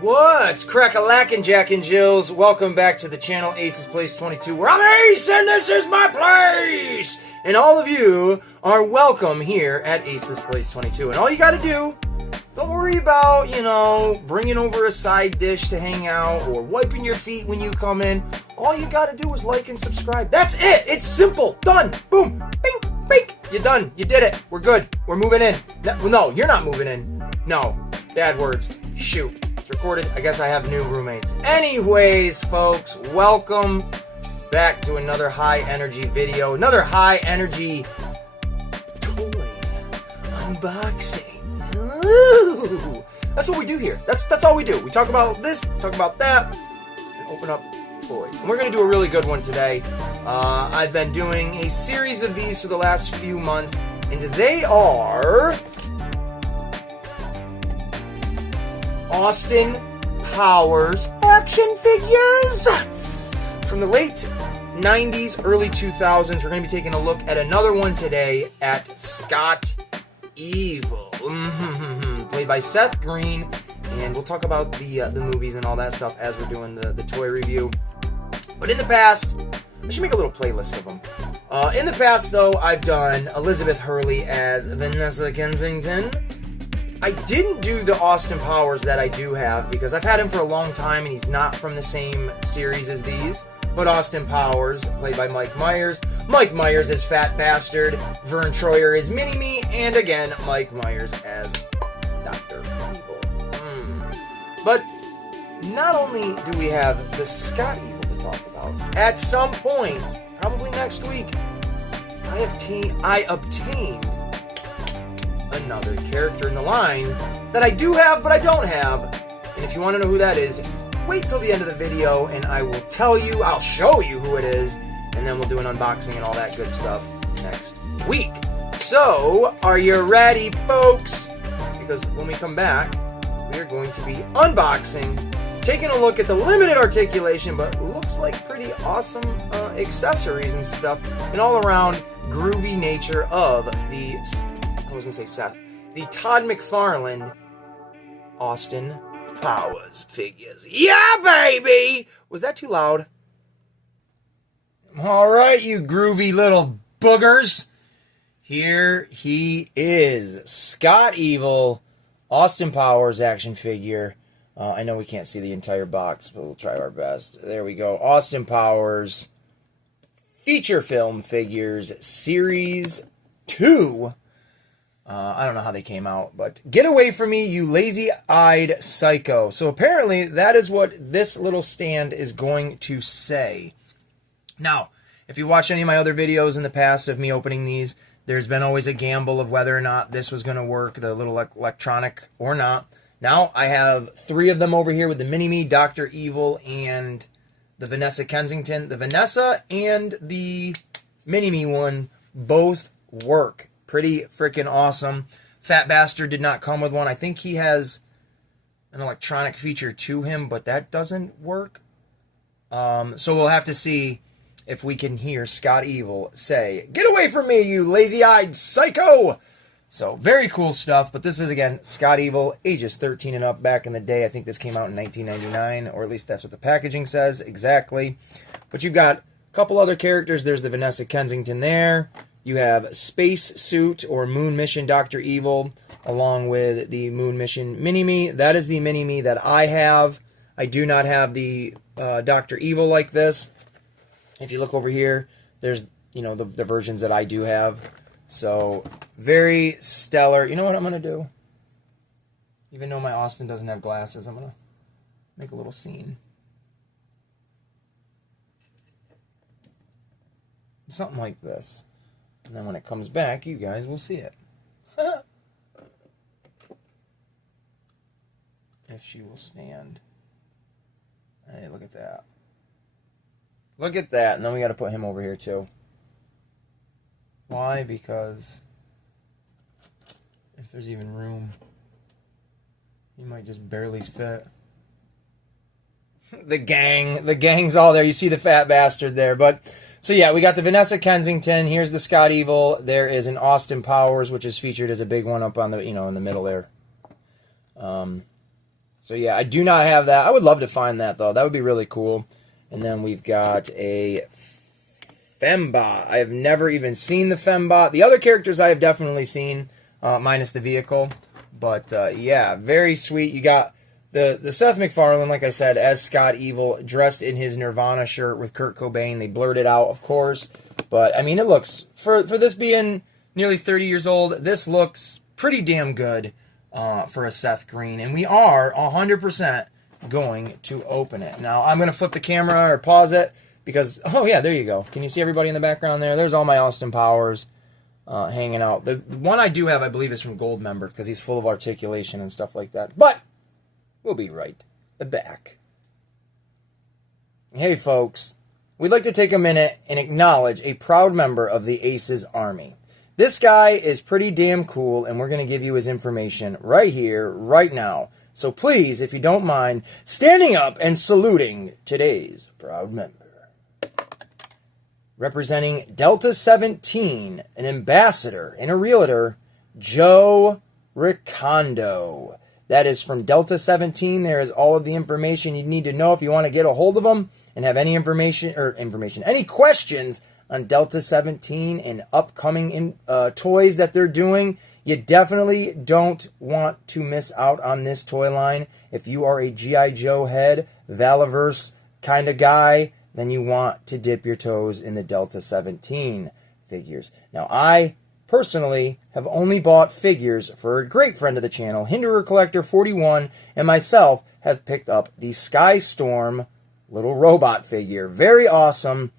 What's crack-a-lackin', Jack and Jills? Welcome back to the channel, Ace's Place 22, where I'm Ace and this is my place! And all of you are welcome here at Ace's Place 22. And all you gotta do, don't worry about, bringing over a side dish to hang out or wiping your feet when you come in. All you gotta do is like and subscribe. That's it! It's simple! Done! Boom! Bing! Bing! You're done. You did it. We're good. We're moving in. No, you're not moving in. No. Bad words. Shoot. It's recorded. I guess I have new roommates. Anyways, folks, welcome back to another high-energy video. Another high-energy toy unboxing. Ooh. That's what we do here. That's all we do. We talk about this, talk about that, and open up toys. And we're going to do a really good one today. I've been doing a series of these for the last few months, and they are Austin Powers action figures from the late 90s, early 2000s. We're going to be taking a look at another one today at Scott Evil, played by Seth Green, and we'll talk about the movies and all that stuff as we're doing the toy review. But in the past, I should make a little playlist of them. In the past, though, I've done Elizabeth Hurley as Vanessa Kensington. I didn't do the Austin Powers that I do have because I've had him for a long time and he's not from the same series as these. But Austin Powers, played by Mike Myers. Mike Myers as Fat Bastard. Vern Troyer as Mini-Me. And again, Mike Myers as Dr. Evil. But not only do we have the Scott Evil to talk about, at some point, probably next week, I obtained another character in the line that I do have, but I don't have. And if you want to know who that is, wait till the end of the video and I will tell you, I'll show you who it is, and then we'll do an unboxing and all that good stuff next week. So, are you ready, folks? Because when we come back, we are going to be unboxing, taking a look at the limited articulation, but looks like pretty awesome accessories and stuff, and all around groovy nature of the, I was going to say Seth, the Todd McFarlane Austin Powers figures. Yeah, baby! Was that too loud? Alright, you groovy little boogers. Here he is. Scott Evil, Austin Powers action figure. I know we can't see the entire box, but we'll try our best. There we go. Austin Powers feature film figures, Series 2. I don't know how they came out, but get away from me, you lazy-eyed psycho. So apparently that is what this little stand is going to say. Now, if you watch any of my other videos in the past of me opening these, there's been always a gamble of whether or not this was going to work, the little electronic or not. Now, I have 3 of them over here with the Mini-Me, Dr. Evil, and the Vanessa Kensington. The Vanessa and the Mini-Me one both work. Pretty freaking awesome. Fat Bastard did not come with one. I think he has an electronic feature to him, but that doesn't work. So we'll have to see if we can hear Scott Evil say, "Get away from me, you lazy-eyed psycho!" So, very cool stuff. But this is, again, Scott Evil, ages 13 and up. Back in the day, I think this came out in 1999, or at least that's what the packaging says exactly. But you've got a couple other characters. There's the Vanessa Kensington there. You have Space Suit or Moon Mission Dr. Evil, along with the Moon Mission Mini-Me. That is the Mini-Me that I have. I do not have the Dr. Evil like this. If you look over here, there's, the versions that I do have. So, very stellar. You know what I'm going to do? Even though my Austin doesn't have glasses, I'm going to make a little scene. Something like this. And then when it comes back, you guys will see it. If she will stand. Hey, look at that. Look at that. And then we got to put him over here too. Why? Because if there's even room, he might just barely fit. The gang's all there. You see the Fat Bastard there, but so yeah, we got the Vanessa Kensington. Here's the Scott Evil. There is an Austin Powers, which is featured as a big one up on the, in the middle there. So yeah, I do not have that. I would love to find that, though. That would be really cool. And then we've got a Fembot. I have never even seen the Fembot. The other characters I have definitely seen, minus the vehicle. But yeah, very sweet. You got the Seth MacFarlane, like I said, as Scott Evil, dressed in his Nirvana shirt with Kurt Cobain. They blurred it out, of course. But, I mean, it looks, for this being nearly 30 years old, this looks pretty damn good for a Seth Green. And we are 100% going to open it. Now, I'm going to flip the camera or pause it because, oh yeah, there you go. Can you see everybody in the background there? There's all my Austin Powers hanging out. The one I do have, I believe, is from Goldmember because he's full of articulation and stuff like that. But we'll be right back. Hey, folks. We'd like to take a minute and acknowledge a proud member of the Aces Army. This guy is pretty damn cool, and we're going to give you his information right here, right now. So please, if you don't mind, standing up and saluting today's proud member. Representing Delta 17, an ambassador and a realtor, Joe Ricondo. That is from Delta 17. There is all of the information you need to know if you want to get a hold of them and have any any questions on Delta 17 and upcoming toys that they're doing. You definitely don't want to miss out on this toy line. If you are a G.I. Joe head, Valaverse kind of guy, then you want to dip your toes in the Delta 17 figures. Now, I personally have only bought figures for a great friend of the channel, Hinderer Collector 41, and myself have picked up the Sky Storm little robot figure. Very awesome.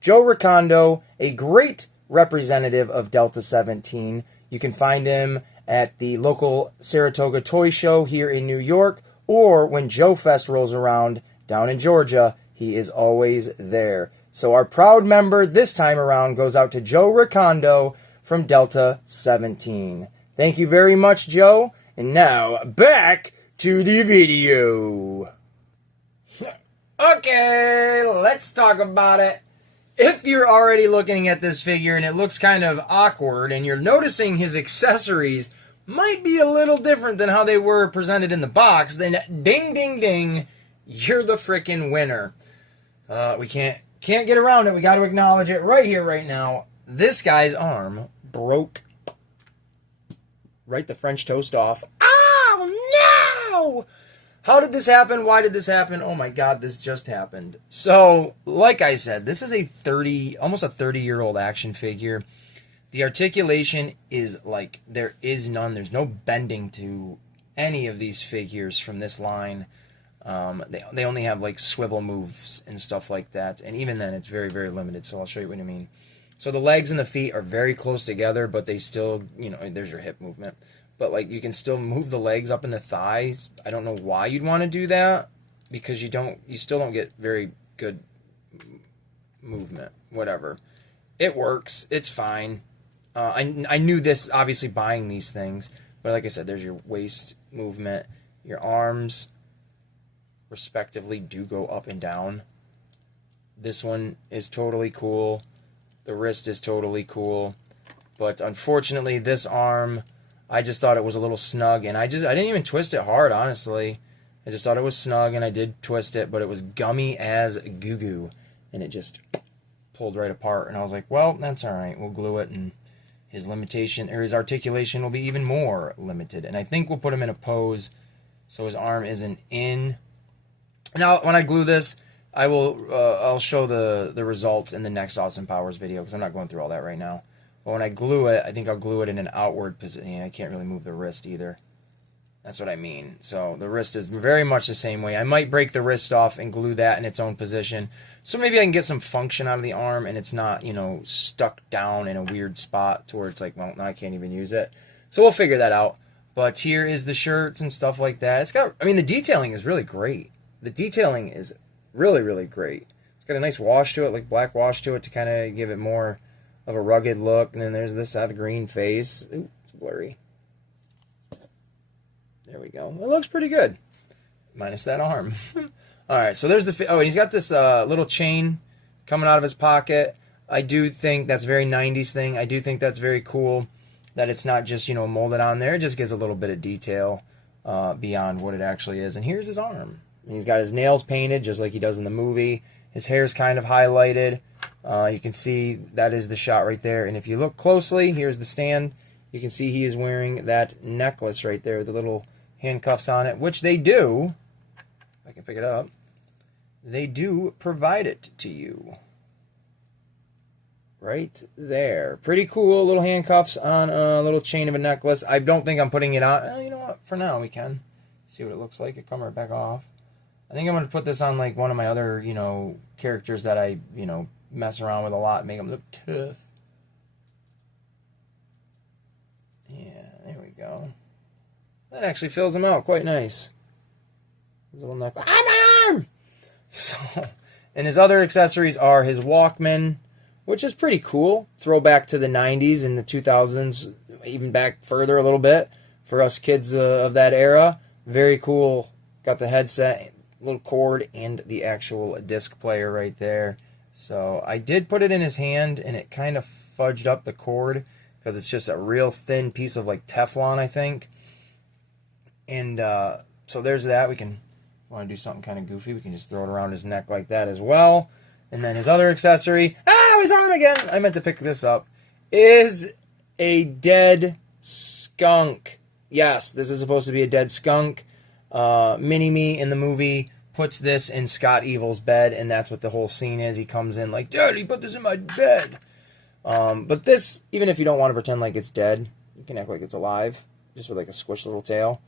Joe Ricondo, a great representative of Delta 17. You can find him at the local Saratoga Toy Show here in New York, or when Joe Fest rolls around down in Georgia, he is always there. So our proud member this time around goes out to Joe Ricondo from Delta 17. Thank you very much, Joe. And now, back to the video. Okay, let's talk about it. If you're already looking at this figure and it looks kind of awkward and you're noticing his accessories might be a little different than how they were presented in the box, then ding, ding, ding, you're the frickin' winner. We can't get around it. We got to acknowledge it right here, right now. This guy's arm broke right the French toast off. Oh, no! How did this happen? Why did this happen? Oh my God, this just happened. So, like I said, this is almost a 30-year-old action figure. The articulation is like, there is none. There's no bending to any of these figures from this line. They only have like swivel moves and stuff like that. And even then, it's very, very limited. So I'll show you what I mean. So the legs and the feet are very close together, but they still, there's your hip movement. But, like, you can still move the legs up in the thighs. I don't know why you'd want to do that. Because you still don't get very good movement. Whatever. It works. It's fine. I knew this, obviously, buying these things. But like I said, there's your waist movement. Your arms, respectively, do go up and down. This one is totally cool. The wrist is totally cool. But, unfortunately, this arm, I just thought it was a little snug, and I didn't even twist it hard, honestly. I just thought it was snug, and I did twist it, but it was gummy as goo-goo, and it just pulled right apart. And I was like, well, that's all right. We'll glue it, and his articulation will be even more limited. And I think we'll put him in a pose so his arm isn't in. Now, when I glue this, I'll show the results in the next Austin Powers video, because I'm not going through all that right now. But when I glue it, I think I'll glue it in an outward position. I can't really move the wrist either. That's what I mean. So the wrist is very much the same way. I might break the wrist off and glue that in its own position. So maybe I can get some function out of the arm and it's not, stuck down in a weird spot to where it's like, well, now I can't even use it. So we'll figure that out. But here is the shirts and stuff like that. The detailing is really great. The detailing is really, really great. It's got a nice wash to it, like black wash to it to kind of give it more of a rugged look. And then there's this side of the green face. Ooh, it's blurry. There we go. It looks pretty good. Minus that arm. Alright, so there's the... and he's got this little chain coming out of his pocket. I do think that's very 90s thing. I do think that's very cool that it's not just, molded on there. It just gives a little bit of detail. beyond what it actually is. And here's his arm. And he's got his nails painted just like he does in the movie. His hair's kind of highlighted. You can see that is the shot right there. And if you look closely, here's the stand. You can see he is wearing that necklace right there, the little handcuffs on it, which they do. If I can pick it up. They do provide it to you. Right there. Pretty cool little handcuffs on a little chain of a necklace. I don't think I'm putting it on. You know what? For now, we can see what it looks like. It come right back off. I think I'm going to put this on like one of my other, characters that I, mess around with a lot, make them look tough. Yeah, there we go. That actually fills them out quite nice. His little necklace. Ah, my arm! So, and his other accessories are his Walkman, which is pretty cool. Throwback to the 90s and the 2000s, even back further a little bit for us kids of that era. Very cool. Got the headset, little cord, and the actual disc player right there. So I did put it in his hand, and it kind of fudged up the cord because it's just a real thin piece of like Teflon, I think. And so there's that. We can, want to do something kind of goofy, we can just throw it around his neck like that as well. And then his other accessory, his arm again, I meant to pick this up, is a dead skunk. Yes, this is supposed to be a dead skunk. Mini-Me in the movie puts this in Scott Evil's bed, and that's what the whole scene is. He comes in like, Daddy, put this in my bed. But this, even if you don't want to pretend like it's dead, you can act like it's alive, just with like a squished little tail.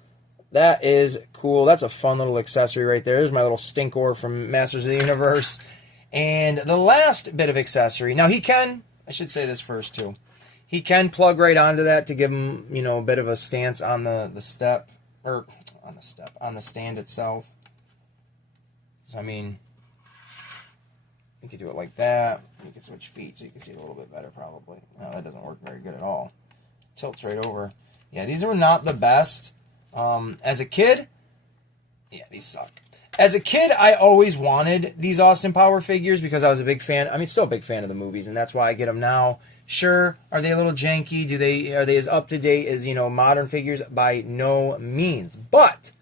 That is cool. That's a fun little accessory right there. There's my little stinkor from Masters of the Universe. And the last bit of accessory, now he can, I should say this first too, he can plug right onto that to give him, a bit of a stance on the step, or on the stand itself. So, I mean, you could do it like that. You could switch feet so you can see it a little bit better probably. Well, that doesn't work very good at all. Tilts right over. Yeah, these are not the best. As a kid, yeah, these suck. As a kid, I always wanted these Austin Power figures because I was a big fan. I mean, still a big fan of the movies, and that's why I get them now. Sure, are they a little janky? Are they as up to date as modern figures? By no means. But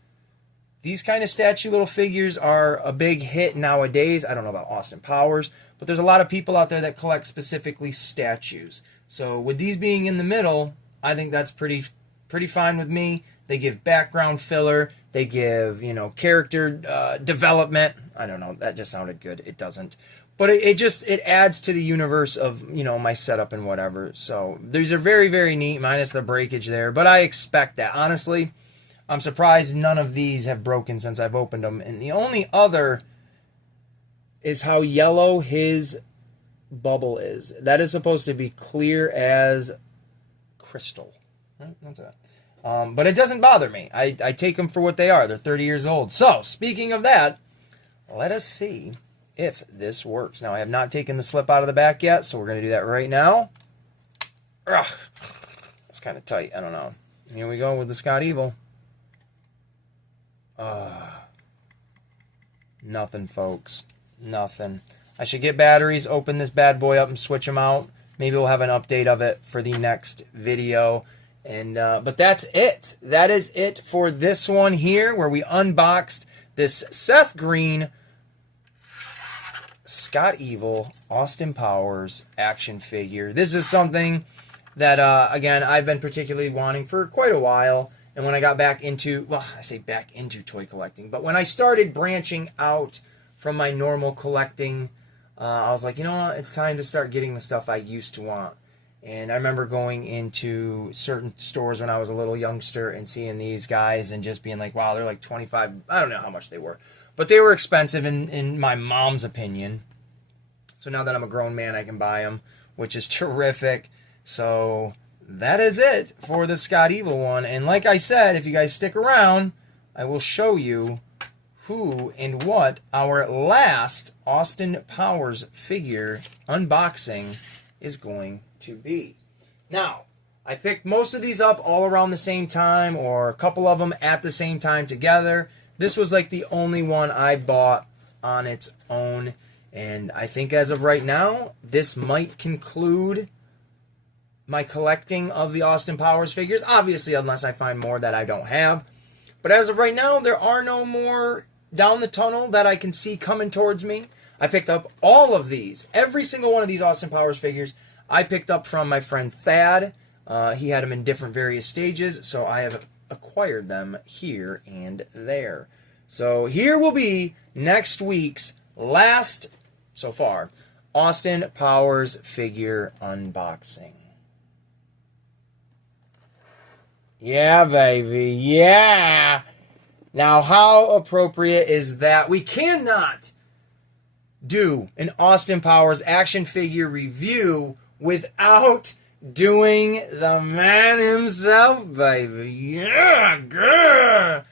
these kind of statue little figures are a big hit nowadays. I don't know about Austin Powers, but there's a lot of people out there that collect specifically statues. So with these being in the middle, I think that's pretty fine with me. They give background filler. They give, character development. I don't know. That just sounded good. It doesn't. But it adds to the universe of, my setup and whatever. So these are very, very neat, minus the breakage there. But I expect that. Honestly, I'm surprised none of these have broken since I've opened them. And the only other is how yellow his bubble is. That is supposed to be clear as crystal. Right? That's it. But it doesn't bother me. I take them for what they are. They're 30 years old. So, speaking of that, let us see if this works. Now, I have not taken the slip out of the back yet, so we're going to do that right now. Ugh, that's kind of tight. I don't know. Here we go with the Scott Evil. Nothing, folks. Nothing. I should get batteries, open this bad boy up, and switch them out. Maybe we'll have an update of it for the next video. And but that's it. That is it for this one here, where we unboxed this Seth Green Scott Evil Austin Powers action figure. This is something that again, I've been particularly wanting for quite a while. And when I got back into, well, I say back into toy collecting, but when I started branching out from my normal collecting, I was like, you know what, it's time to start getting the stuff I used to want. And I remember going into certain stores when I was a little youngster and seeing these guys and just being like, wow, they're like 25. I don't know how much they were. But they were expensive in my mom's opinion. So now that I'm a grown man, I can buy them, which is terrific. So that is it for the Scott Evil one. And like I said, if you guys stick around, I will show you who and what our last Austin Powers figure unboxing is going to be. Now, I picked most of these up all around the same time, or a couple of them at the same time together. This was like the only one I bought on its own, and I think as of right now, this might conclude my collecting of the Austin Powers figures. Obviously, unless I find more that I don't have. But as of right now, there are no more down the tunnel that I can see coming towards me. I picked up all of these. Every single one of these Austin Powers figures I picked up from my friend Thad. He had them in different various stages, so I have acquired them here and there. So here will be next week's last, so far, Austin Powers figure unboxing. Yeah, baby, yeah! Now, how appropriate is that? We cannot do an Austin Powers action figure review without doing the man himself, baby. Yeah, good.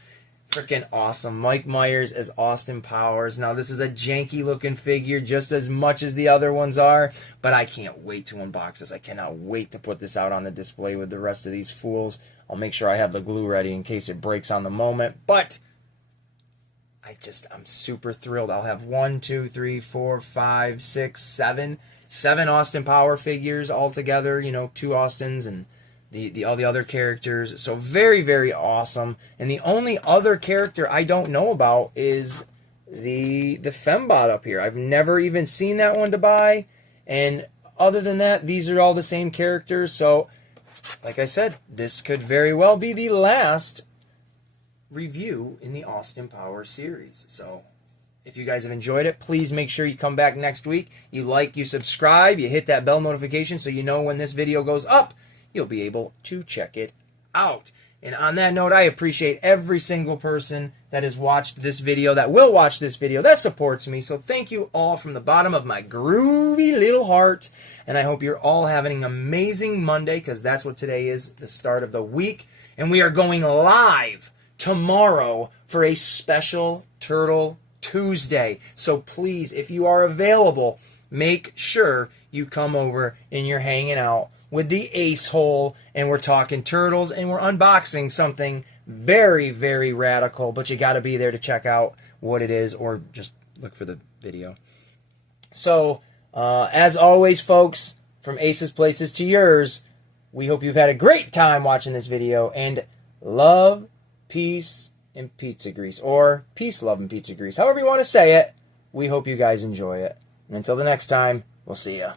Freaking awesome. Mike Myers as Austin Powers. Now, this is a janky looking figure just as much as the other ones are, but I can't wait to unbox this. I cannot wait to put this out on the display with the rest of these fools. I'll make sure I have the glue ready in case it breaks on the moment, but I'm super thrilled. I'll have 1, 2, 3, 4, 5, 6, 7 Austin Power figures all together, you know, 2 Austins and all the other characters. So very, very awesome. And the only other character I don't know about is the Fembot up here. I've never even seen that one to buy. And other than that, these are all the same characters. So, like I said, this could very well be the last review in the Austin Power series. So, if you guys have enjoyed it, please make sure you come back next week. You like, you subscribe, you hit that bell notification so you know when this video goes up. You'll be able to check it out. And on that note, I appreciate every single person that has watched this video, that will watch this video, that supports me. So thank you all from the bottom of my groovy little heart. And I hope you're all having an amazing Monday, because that's what today is, the start of the week. And we are going live tomorrow for a special Turtle Tuesday. So please, if you are available, make sure you come over and you're hanging out with the Ace Hole, and we're talking turtles, and we're unboxing something very, very radical, but you got to be there to check out what it is, or just look for the video. So, as always, folks, from Ace's Places to yours, we hope you've had a great time watching this video, and love, peace, and pizza grease, or peace, love, and pizza grease, however you want to say it. We hope you guys enjoy it. And until the next time, we'll see ya.